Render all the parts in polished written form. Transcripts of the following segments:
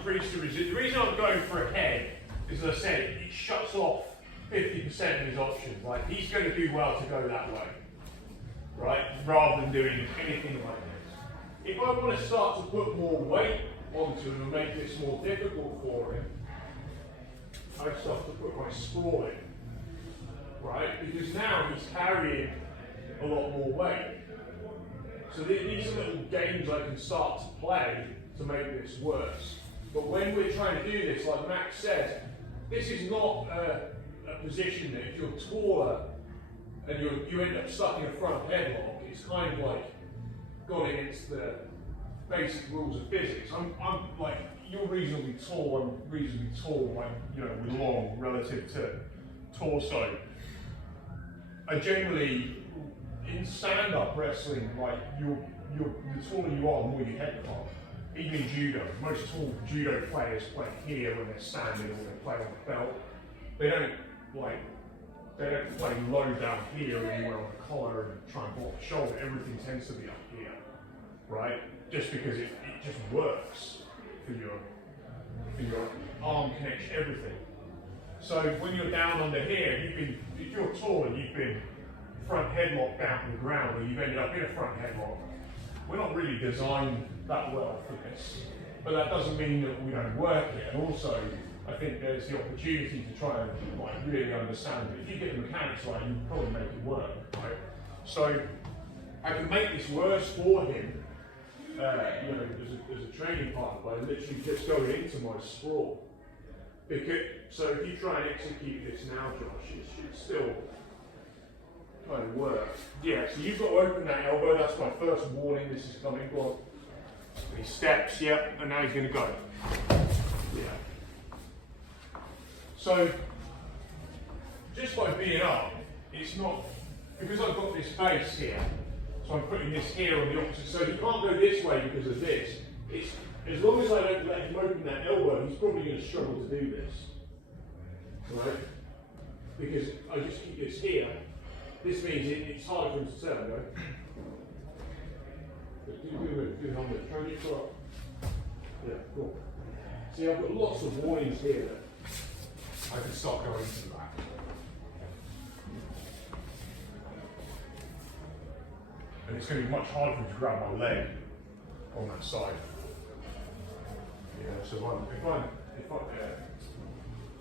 increase the resistance. The reason I'm going for a head is, as I said, it shuts off 50% of his options. Like, he's going to do well to go that way, right? Rather than doing anything like this. If I want to start to put more weight onto him and make this more difficult for him, I start to put my sprawl in, right? Because now he's carrying a lot more weight. So these are little games I can start to play to make this worse. But when we're trying to do this, like Max said, this is not a position that if you're taller and you end up stuck in a front headlock, it's kind of like gone against the basic rules of physics. I'm like, you're reasonably tall, I'm reasonably tall, like, you know, with long relative to torso. I generally, in stand-up wrestling, like, the taller you are, the more you head pop. Even in judo, most tall judo players play here when they're standing or they play on the belt. They don't play low down here anywhere on the collar and try and block the shoulder. Everything tends to be up here, right? Just because it just works for your arm connection, everything. So when you're down under here, if you're tall and you've been front headlock down to the ground, or you've ended up in a front headlock, we're not really designed that well for this. But that doesn't mean that we don't work it. And also, I think there's the opportunity to try and like really understand it. If you get the mechanics right, you can probably make it work, right? So I can make this worse for him, you know, as a training partner by literally just going into my sprawl. So if you try and execute this now, Josh, it should still kind of work. Yeah, so you've got to open that elbow. That's my first warning. This is coming. Go on. He steps, yep, and now he's going to go. Yeah. So just by being up, it's not, because I've got this base here, so I'm putting this here on the opposite. So he can't go this way because of this. It's, as long as I don't let him open that elbow, he's probably going to struggle to do this. Right? Because I just keep this here. This means it's harder for him to turn, right? Do helmet, try and get up. Yeah, cool. See, I've got lots of warnings here that I can start going to the back. And it's going to be much harder for him to grab my leg on that side. Yeah, so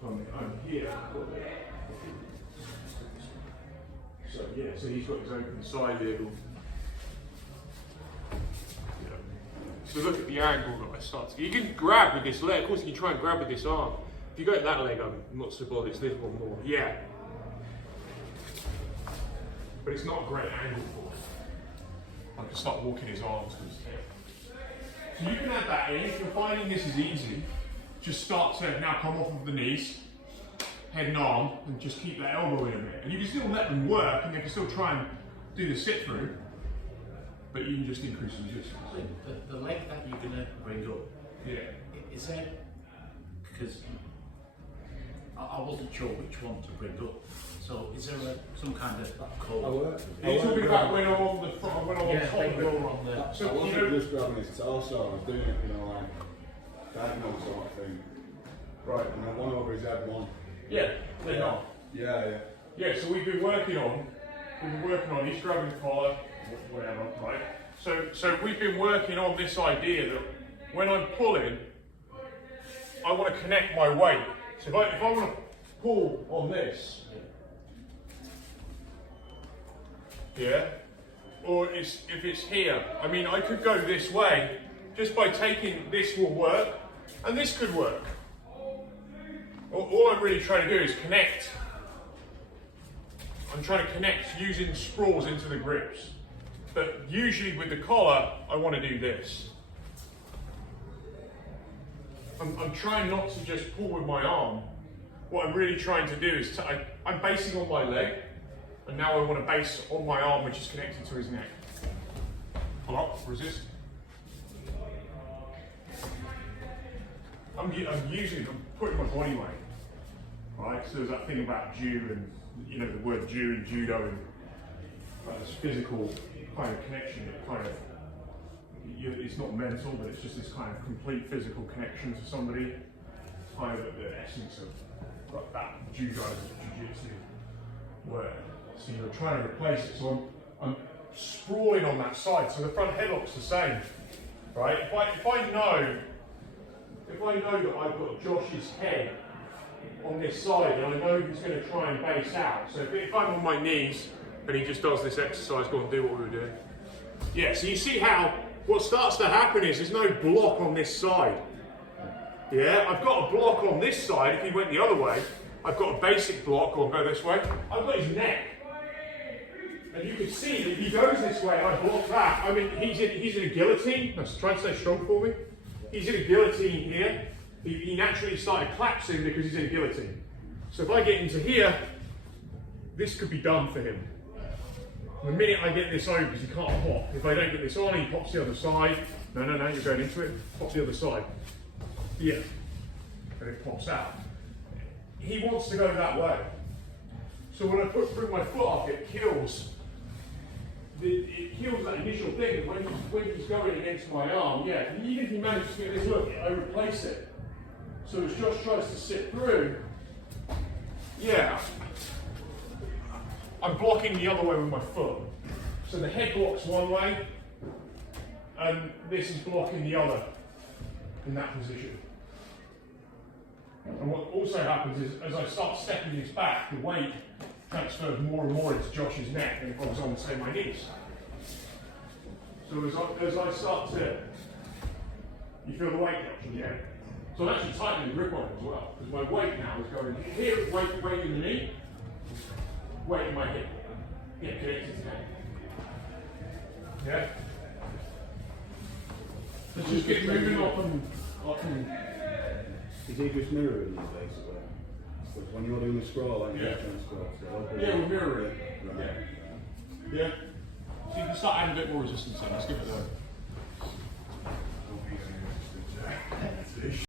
I'm here. So yeah, so he's got his open side leg. Yeah. So look at the angle that I start to. You can grab with this leg. Of course, you can try and grab with this arm. If you go at that leg, I'm not so bothered. It's this one more. Yeah. But it's not a great angle for him. I can start walking his arms to his hip. So you can add that in. If you're finding this is easy, just start to now come off of the knees, head and arm, and just keep that elbow in a bit. And you can still let them work, and they can still try and do the sit through, but you can just increase the resistance. The leg that you're going to bring up, yeah, is there, because I wasn't sure which one to bring up. So is there some kind of code? Are you talking about when I'm on the front, when I'm on top of the on the... So I wasn't just grabbing his torso, I was doing it, you know, like diagonal sort of thing. Right, and then one over his head, one. Yeah, they're not. Yeah. Yeah, so we've been working on, he's grabbing the collar, whatever, right? So we've been working on this idea that when I'm pulling, I want to connect my weight. So if I want to pull on this, yeah, or if it's here, I mean, I could go this way, just by taking this will work, and this could work. All I'm really trying to do is connect. I'm trying to connect using sprawls into the grips. But usually with the collar, I want to do this. I'm trying not to just pull with my arm. What I'm really trying to do is, I'm basing on my leg, and now I want to base on my arm, which is connected to his neck. Pull up, resist. I'm putting my body weight, right? So there's that thing about Jew and, you know, the word Jew in judo and this physical kind of connection that kind of, it's not mental, but it's just this kind of complete physical connection to somebody. It's kind of the essence of that judo, jiu-jitsu work. So you're trying to replace it. So I'm sprawling on that side. So the front headlock's the same, right? If I know that I've got Josh's head on this side, and I know he's going to try and base out. So if I'm on my knees and he just does this exercise, go and do what we were doing. Yeah, so you see how what starts to happen is there's no block on this side. Yeah, I've got a block on this side. If he went the other way, I've got a basic block, or go this way. I've got his neck. And you can see that if he goes this way, I block that. I mean, he's in a guillotine. Let's try and stay strong for me. He's in a guillotine here. He naturally started collapsing because he's in a guillotine. So if I get into here, this could be done for him. The minute I get this over, because he can't pop. If I don't get this on, he pops the other side. No, you're going into it. Pops the other side. Yeah. And it pops out. He wants to go that way. So when I bring my foot up, it kills that initial thing. When he's going against my arm, yeah. And even if he manages to get this, look, I replace it. So as Josh tries to sit through, yeah, I'm blocking the other way with my foot. So the head blocks one way, and this is blocking the other in that position. And what also happens is, as I start stepping this back, the weight transfers more and more into Josh's neck than if I was on, say, my knees. So as I start to, you feel the weight, Josh, yeah? So I'm actually tightening the grip on it as well, because my weight now is going here, weight in the knee, weight in my hip. Yeah, connected to that. Yeah? Let's just get moving up and Is he just mirroring you basically? So when you're doing the scroll, like you're trying to scroll. So yeah, we're mirroring. Right. Yeah. So you can start adding a bit more resistance in. Let's give it a